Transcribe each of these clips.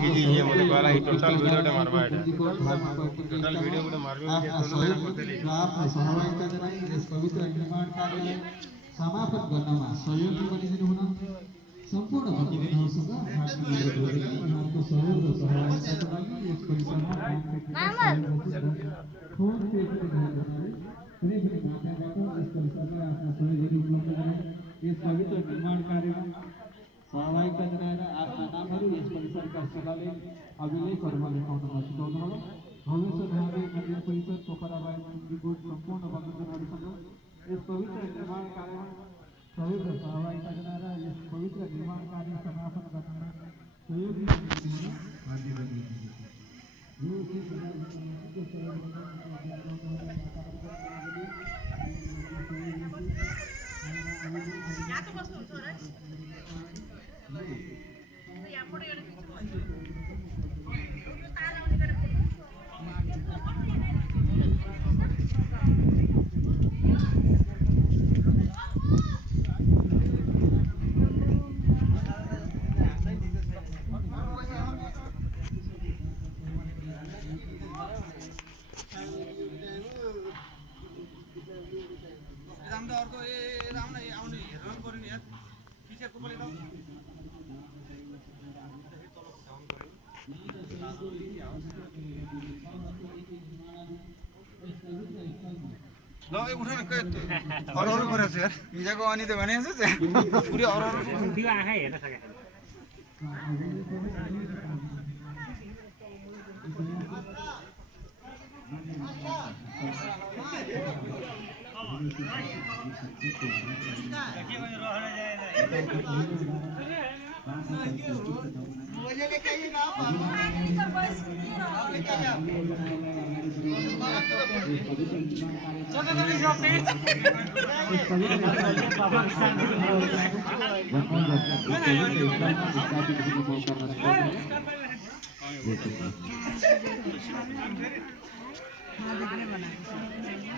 କିଛି ଇଏ ମୋତେ କହିଲା ଏଇ ଟୋଟାଲ ଭିଡ଼ିଓଟେ ମାରବା ଏଇଟା ଟୋଟାଲ ଭିଡ଼ିଓ ଗୋଟେ ମାରବେ ବୋଲି ତୋଲ କରିଦେଲି पवित्र निर्माण कार्य समापन गर्नमा सहयोगी बनिदिनु हुन सम्पूर्ण भक्तजनहरूसँग हार्दिक अनुरोध गर्दै यहाँको सहयोग र सहभागिताको लागि यस परिसरमा फोन पे गर्नाले कुनै पनि माध्यमबाट यस परिसरमा आफ्ना सहयोगहरू उपलब्ध गरे यस पवित्र निर्माण कार्यमा सहभागिता जनाएर आफ्ना नामहरू यस परिसरका सेवाले अभिलेखहरूमा लेखाउनमा सिकाउनुभयो भविष्य महादेव मन्दिर परिसर पोखरा बाहेक गुड सम्पूर्ण भक्तजनहरूसँग यस पवित्र निर्माण कार्यमा सहयोग र सहभागिता जनाएर यस पवित्र निर्माण कार्य समापन गर्न सहयोगी ल उठाउन के अरु गरेछ यार हिजोको अनि त भनेछ पुरै अरु त्यो आँखा हेर्न सके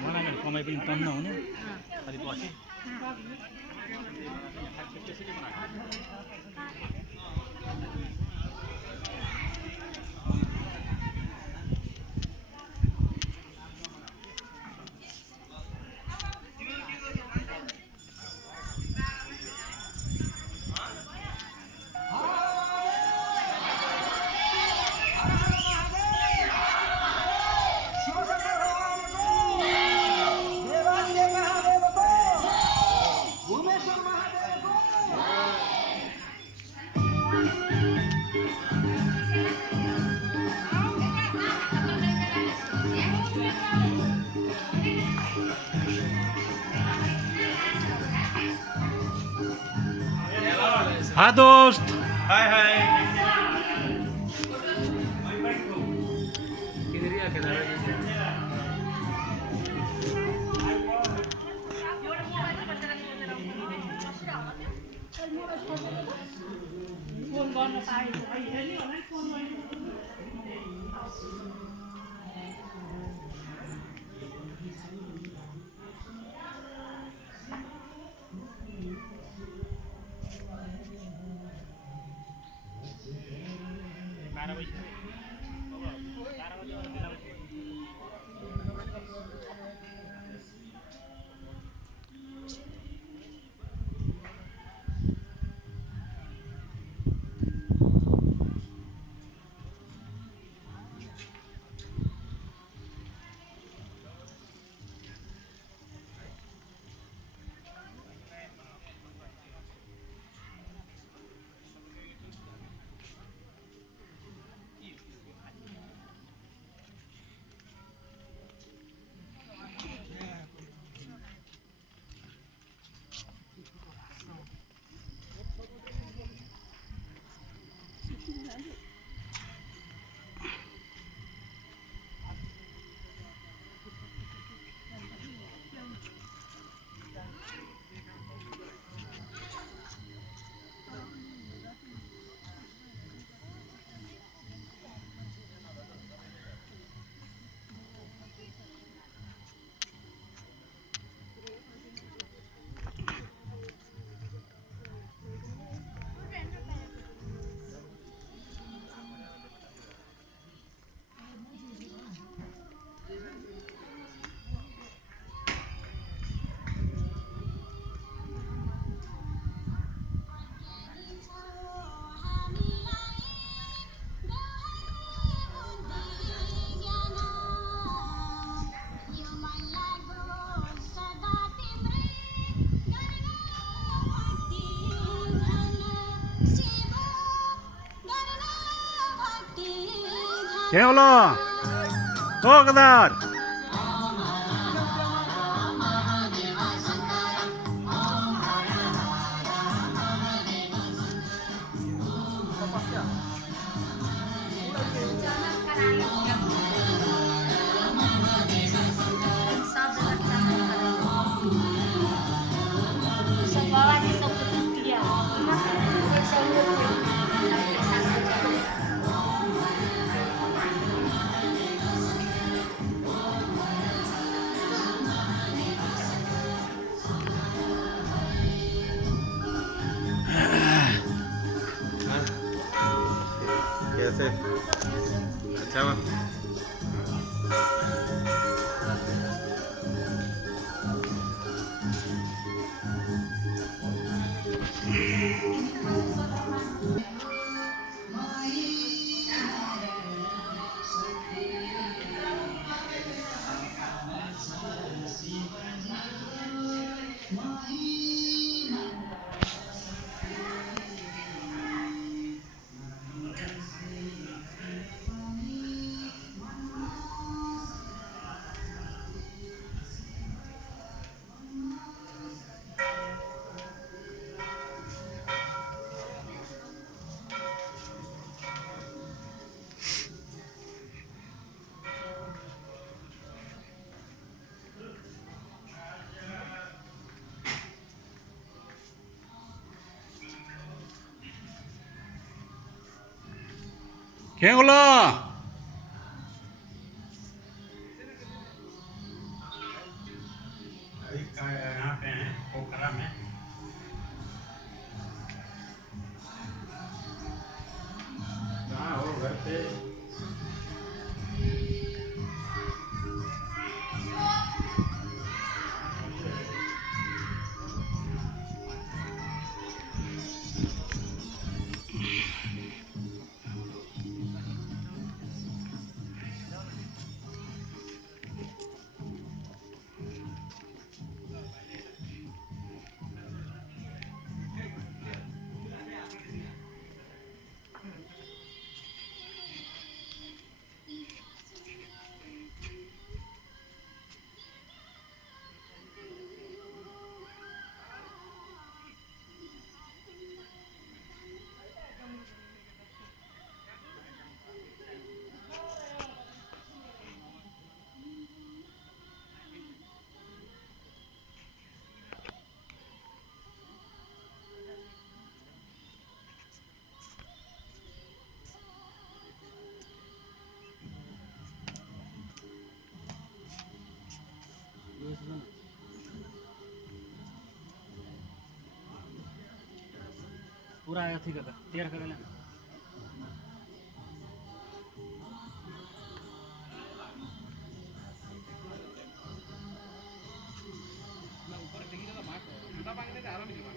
मलाई कमाइ पनि कम नहुने अलि पछि हाँ दोस्त हाय हाय के हलो ओ गदार कैसे अच्छा हुआ के हलो यहाँ पे हैं पोखरा में कहाँ हो घर पे पूरा अथी कर तैयार कर लेना ऊपर देखिए तो मार्क ठंडा पानी देते आराम से